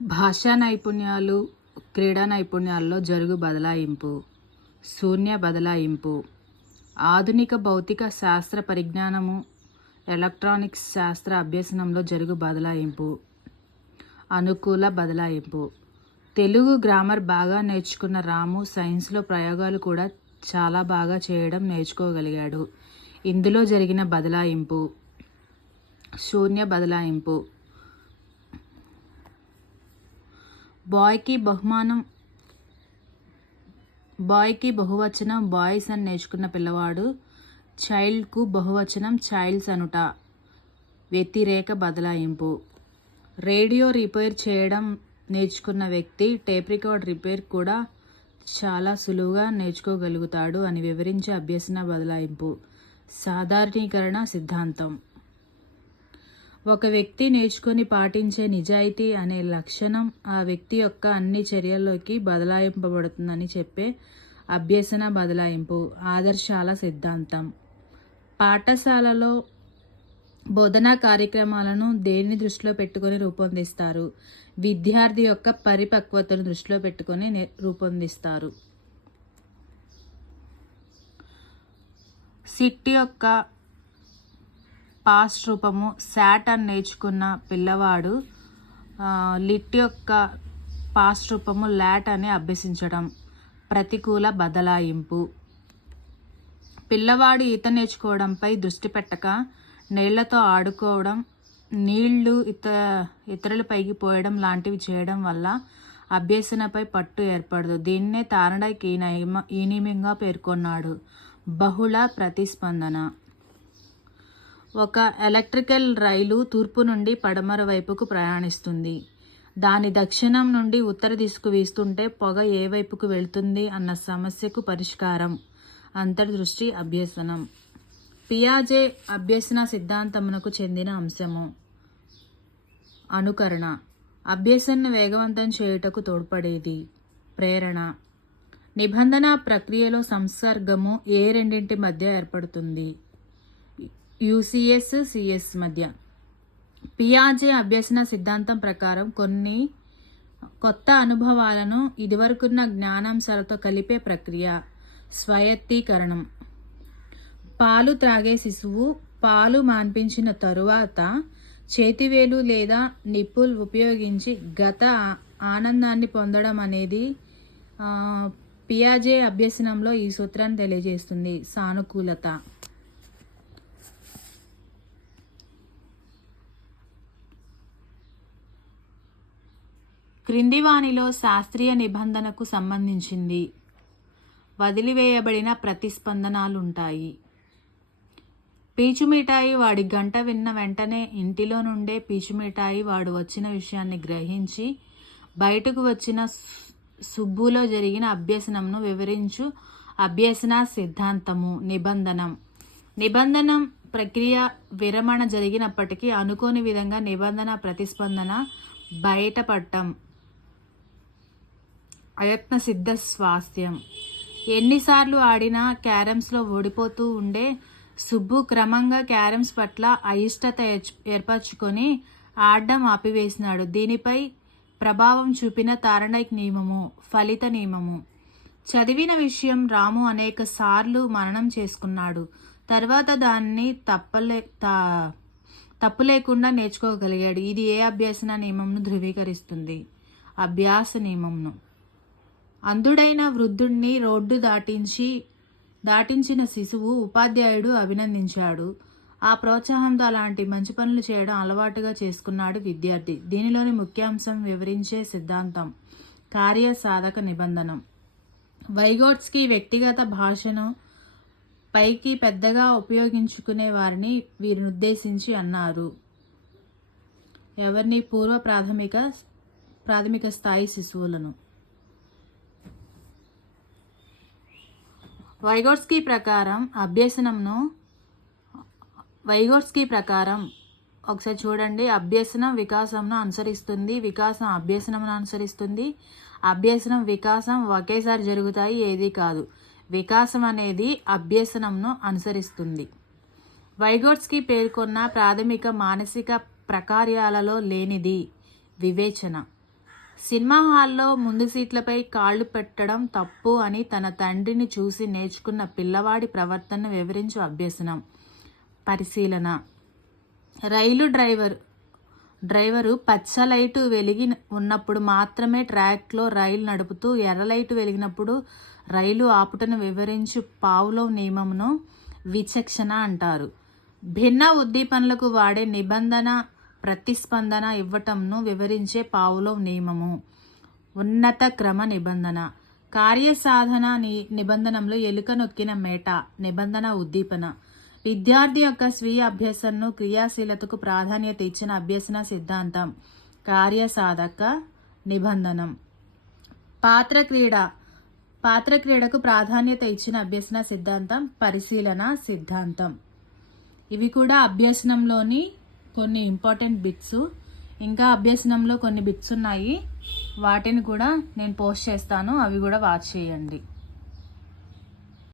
భాషా నైపుణ్యాలు, క్రీడా నైపుణ్యాల్లో జరుగు బదలాయింపు, శూన్య బదలాయింపు, ఆధునిక భౌతిక శాస్త్ర పరిజ్ఞానము, ఎలక్ట్రానిక్స్ శాస్త్ర అభ్యసనంలో జరుగు బదలాయింపు, అనుకూల బదలాయింపు. తెలుగు గ్రామర్ బాగా నేర్చుకున్న రాము సైన్స్లో ప్రయోగాలు కూడా చాలా బాగా చేయడం నేర్చుకోగలిగాడు. ఇందులో జరిగిన బదలాయింపు, శూన్య బదలాయింపు. బాయ్కి బహువచనం బాయ్స్ అని నేర్చుకున్న పిల్లవాడు చైల్డ్కు బహువచనం చైల్డ్స్ అనుట. వ్యతిరేక బదలాయింపు. రేడియో రిపేర్ చేయడం నేర్చుకున్న వ్యక్తి టేప్ రికార్డ్ రిపేర్ కూడా చాలా సులువుగా నేర్చుకోగలుగుతాడు అని వివరించే అభ్యసన బదలాయింపు. సాధారణీకరణ సిద్ధాంతం. ఒక వ్యక్తి నేర్చుకొని పాటించే నిజాయితీ అనే లక్షణం ఆ వ్యక్తి యొక్క అన్ని చర్యల్లోకి బదలాయింపబడుతుందని చెప్పే అభ్యసన బదలాయింపు. ఆదర్శాల సిద్ధాంతం. పాఠశాలలో బోధనా కార్యక్రమాలను దేనిని దృష్టిలో పెట్టుకొని రూపొందిస్తారు? విద్యార్థి యొక్క పరిపక్వతను దృష్టిలో పెట్టుకొని రూపొందిస్తారు. సిట్ యొక్క పాస్ట్ రూపము శాట్ అని నేర్చుకున్న పిల్లవాడు లిట్ యొక్క పాస్ట్ రూపము లాట్ అని అభ్యసించడం. ప్రతికూల బదలాయింపు. పిల్లవాడు ఈత నేర్చుకోవడంపై దృష్టి పెట్టక నీళ్లతో ఆడుకోవడం, నీళ్లు ఇతరులపైకి పోయడం లాంటివి చేయడం వల్ల అభ్యసనపై పట్టు ఏర్పడదు. దీన్నే తార్నడైక్ ఈ నియమంగా పేర్కొన్నాడు. బహుళ ప్రతిస్పందన. ఒక ఎలక్ట్రికల్ రైలు తూర్పు నుండి పడమర వైపుకు ప్రయాణిస్తుంది. దాని దక్షిణం నుండి ఉత్తర దిశకు వీస్తుంటే పొగ ఏ వైపుకు వెళుతుంది అన్న సమస్యకు పరిష్కారం. అంతర్దృష్టి అభ్యసనం. పియాజే అభ్యసన సిద్ధాంతమునకు చెందిన అంశము. అనుకరణ. అభ్యసనను వేగవంతం చేయుటకు తోడ్పడేది. ప్రేరణ. నిబంధన ప్రక్రియలో సంసర్గము ఏ రెండింటి మధ్య ఏర్పడుతుంది? యూసిఎస్ సిఎస్ మధ్య. పియాజే అభ్యసన సిద్ధాంతం ప్రకారం కొన్ని కొత్త అనుభవాలను ఇదివరకున్న జ్ఞానాంశాలతో కలిపే ప్రక్రియ. స్వాయత్తీకరణం. పాలు త్రాగే శిశువు పాలు మాన్పించిన తరువాత చేతివేలు లేదా నిప్పుల్ ఉపయోగించి గత ఆనందాన్ని పొందడం అనేది పియాజే అభ్యసనంలో ఈ సూత్రాన్ని తెలియజేస్తుంది. సానుకూలత. క్రింది వానిలో శాస్త్రీయ నిబంధనకు సంబంధించింది వదిలివేయబడిన ప్రతిస్పందనాలుంటాయి. పీచుమిఠాయి వాడి గంట విన్న వెంటనే ఇంటిలో నుండే పీచుమిఠాయి వాడు వచ్చిన విషయాన్ని గ్రహించి బయటకు వచ్చిన సుబ్బులో జరిగిన అభ్యసనంను వివరించు అభ్యసన సిద్ధాంతము. నిబంధనం ప్రక్రియ విరమణ జరిగినప్పటికీ అనుకోని విధంగా నిబంధన ప్రతిస్పందన బయటపడటం. అయత్న సిద్ధ స్వాస్థ్యం. ఎన్నిసార్లు ఆడినా క్యారమ్స్లో ఓడిపోతూ ఉండే సుబ్బు క్రమంగా క్యారమ్స్ పట్ల అయిష్టత ఏర్పరచుకొని ఆడడం ఆపివేసినాడు. దీనిపై ప్రభావం చూపిన తార్నడైక్ నియమము, ఫలిత నియమము. చదివిన విషయం రాము అనేక సార్లు మననం చేసుకున్నాడు. తర్వాత దాన్ని తప్పు లేకుండా నేర్చుకోగలిగాడు. ఇది ఏ అభ్యసన నియమంను ధృవీకరిస్తుంది? అభ్యాస నియమంను. అంధుడైన వృద్ధుడిని రోడ్డు దాటించిన శిశువు ఉపాధ్యాయుడు అభినందించాడు. ఆ ప్రోత్సాహంతో అలాంటి మంచి పనులు చేయడం అలవాటుగా చేసుకున్నాడు విద్యార్థి. దీనిలోని ముఖ్యాంశం వివరించే సిద్ధాంతం. కార్యసాధక నిబంధనం. వైగోట్స్కీ వ్యక్తిగత భాషను పైకి పెద్దగా ఉపయోగించుకునే వారిని వీరిని ఉద్దేశించి అన్నారు. ఎవరిని? పూర్వ ప్రాథమిక స్థాయి శిశువులను. వైగోట్స్కీ ప్రకారం ఒకసారి చూడండి. అభ్యసనం వికాసంను అనుసరిస్తుంది, వికాసం అభ్యసనంను అనుసరిస్తుంది. అభ్యసనం వికాసం ఒకేసారి జరుగుతాయి, ఏది కాదు. వికాసం అనేది అభ్యసనంను అనుసరిస్తుంది. వైగోట్స్కీ పేర్కొన్న ప్రాథమిక మానసిక ప్రకార్యాలలో లేనిది వివేచన. సినిమా హాల్లో ముందు సీట్లపై కాళ్ళు పెట్టడం తప్పు అని తన తండ్రిని చూసి నేర్చుకున్న పిల్లవాడి ప్రవర్తనను వివరించు అభ్యసనం. పరిశీలన. రైలు డ్రైవరు పచ్చ లైటు వెలిగి ఉన్నప్పుడు మాత్రమే ట్రాక్లో రైలు నడుపుతూ ఎర్ర లైటు వెలిగినప్పుడు రైలు ఆపుటను వివరించు పావ్లోవ్ నియమమును విచక్షణ అంటారు. భిన్న ఉద్దీపనలకు వాడే నిబంధన ప్రతిస్పందన ఇవ్వటంను వివరించే పావ్లోవ్ నియమము. ఉన్నత క్రమ నిబంధన. కార్యసాధన నిబంధనలో ఎలుక నొక్కిన మేట నిబంధన ఉద్దీపన. విద్యార్థి యొక్క స్వీయ అభ్యసనను క్రియాశీలతకు ప్రాధాన్యత ఇచ్చిన అభ్యసన సిద్ధాంతం. కార్యసాధక నిబంధనం. పాత్ర క్రీడకు ప్రాధాన్యత ఇచ్చిన అభ్యసన సిద్ధాంతం. పరిశీలన సిద్ధాంతం. ఇవి కూడా అభ్యసనంలోని కొన్ని ఇంపార్టెంట్ బిట్స్. ఇంకా అభ్యసనంలో కొన్ని బిట్స్ ఉన్నాయి, వాటిని కూడా నేను పోస్ట్ చేస్తాను, అవి కూడా వాచ్ చేయండి.